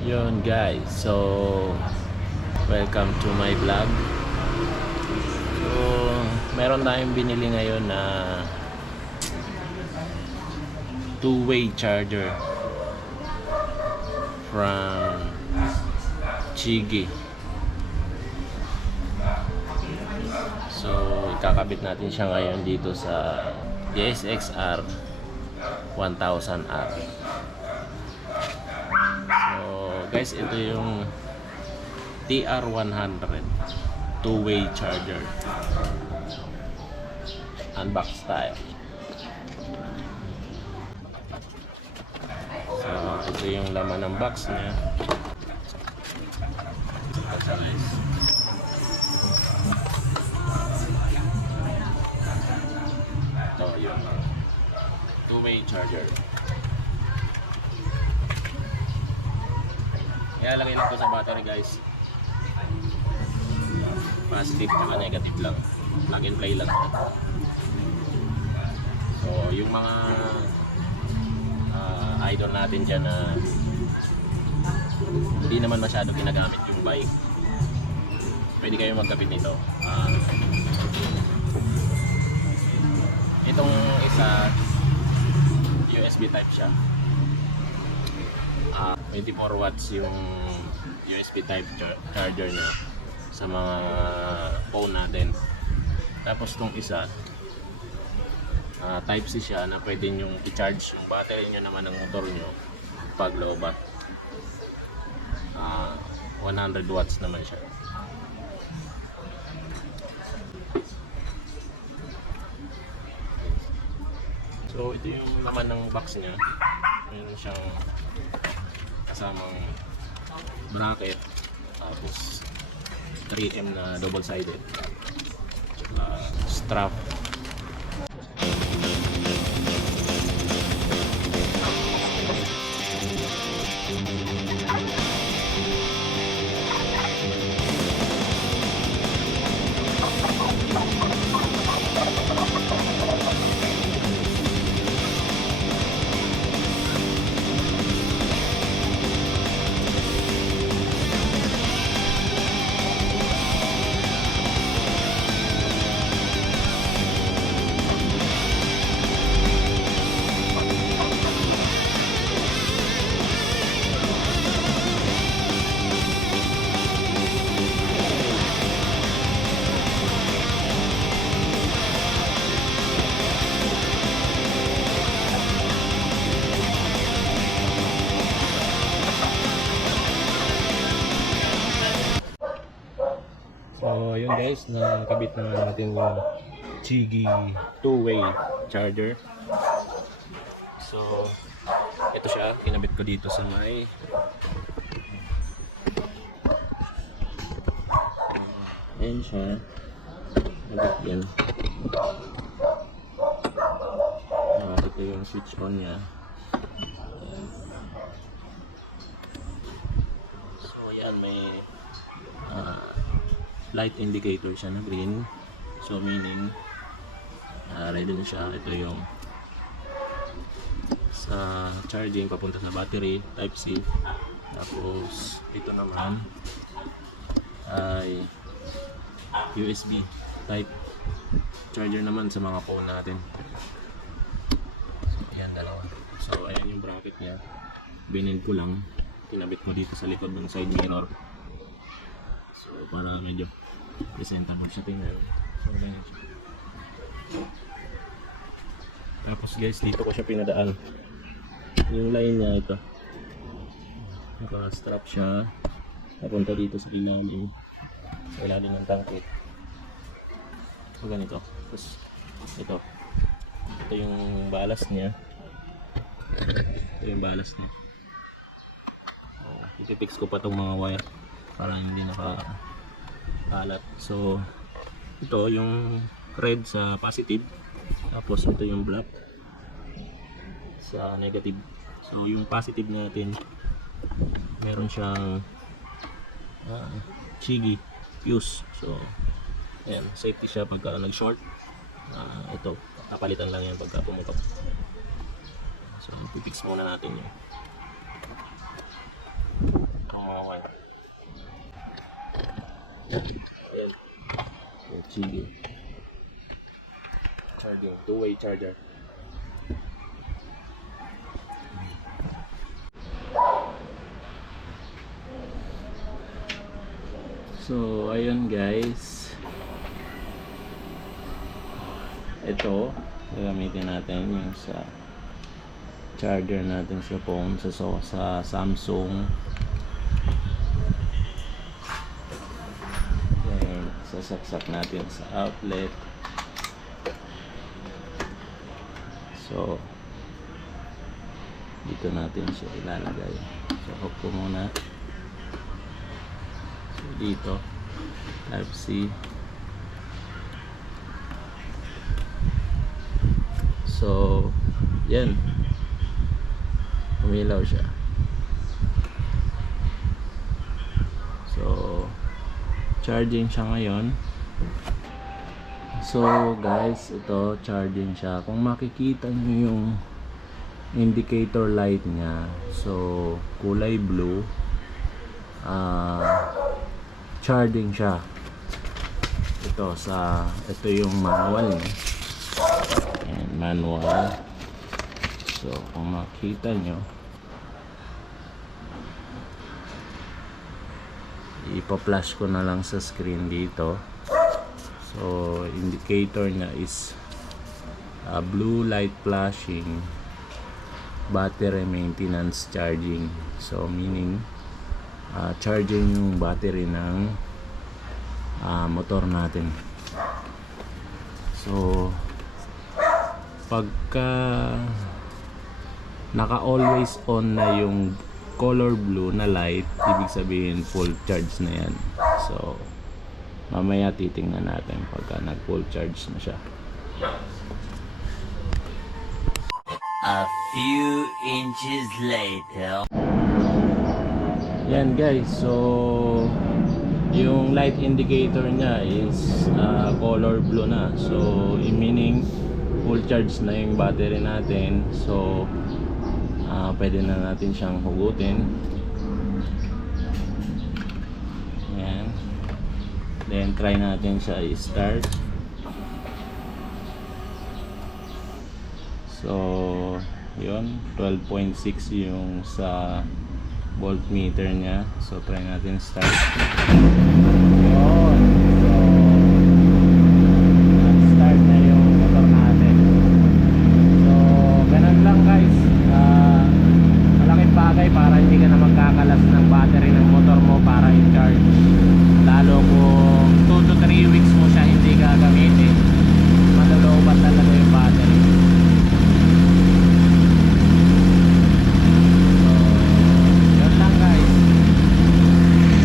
Yun guys, so welcome to my vlog. So meron tayong binili ngayon na two-way charger from Chigi. So ikakabit natin siya ngayon dito sa DSXR 1000R. Guys, ito yung TR100 two-way charger, unbox style. So ito yung laman ng box niya. Ito yung two-way charger. Ilalagay lang ko sa battery guys. Positive at negative lang. Plug and play lang. So yung mga idol natin dyan na hindi naman masyado ginagamit yung bike, pwede kayo magkabit nito. Itong isa USB type siya. 24 watts yung USB type charger niya sa mga phone natin. Tapos tong isa type C siya na pwede nyong i-charge yung battery nyo naman ng motor nyo pag low bat. 100 watts naman siya. So ito yung naman ng box niya. Mayroon siyang kasamang bracket, tapos 3M na double-sided strap. So yun guys, nakabit na natin yung Chigi two-way charger. So ito siya, kinabit ko dito sa may ayan siya, yan. Ito yung switch on nya. So yan, may light indicator siya na green, so meaning ready na siya. Ito yung sa charging papunta sa battery, type C. Tapos ito naman ay USB type charger naman sa mga phone natin. So yan, dalawa. So ayan yung bracket niya, binend ko lang, kinabit ko dito sa likod ng side mirror. So para medyo presentable siya tingnan. So ganyan siya. Tapos guys, dito ko siya pinadaan. Yung line niya ito, naka-strap siya napunta dito sa ilalim, ng tangkit. So ganito. Tapos ito yung balas niya. Ito yung balas niya. Ipipix ko pa itong mga wire para hindi nakakalat. So ito yung red sa positive, tapos ito yung black sa negative. So yung positive natin, meron siyang Chigi fuse. So ayan, safety siya pagka nag-short. Ito, kapalitan lang yan pagka pumutok. So pipix muna natin yun. MCU. Charging, two-way charger. So, ayun guys. Ito, gagamitin natin yung sa charger natin sa phone sa Samsung. Then, sasaksak natin sa outlet. So, dito natin siya ilalagay. So, hook ko muna. So, dito, Type C. So, yan. Umilaw siya. So, charging siya ngayon. So, guys, ito, charging siya. Kung makikita nyo yung indicator light niya, so, kulay blue, charging siya. Ito yung manual niya. Ayan, manual. So, kung makita nyo, ipa-flash ko na lang sa screen dito. So, indicator niya is blue light flashing, battery maintenance charging. So, meaning, charging yung battery ng motor natin. So, pagka naka always on na yung color blue na light, ibig sabihin full charge na yan. So, mamaya titingnan natin pagka nag full charge na siya. A few inches later. Yan guys, so yung light indicator niya is color blue na. So, meaning full charge na yung battery natin. So, pwede na natin siyang hugutin. Yan. Then, try natin siya i-start. So, yun. 12.6 yung sa voltmeter niya. So, try natin start. Yun. So, start na yung motor natin. So, ganun lang guys. Malaking bagay para hindi ka na magkakalas ng battery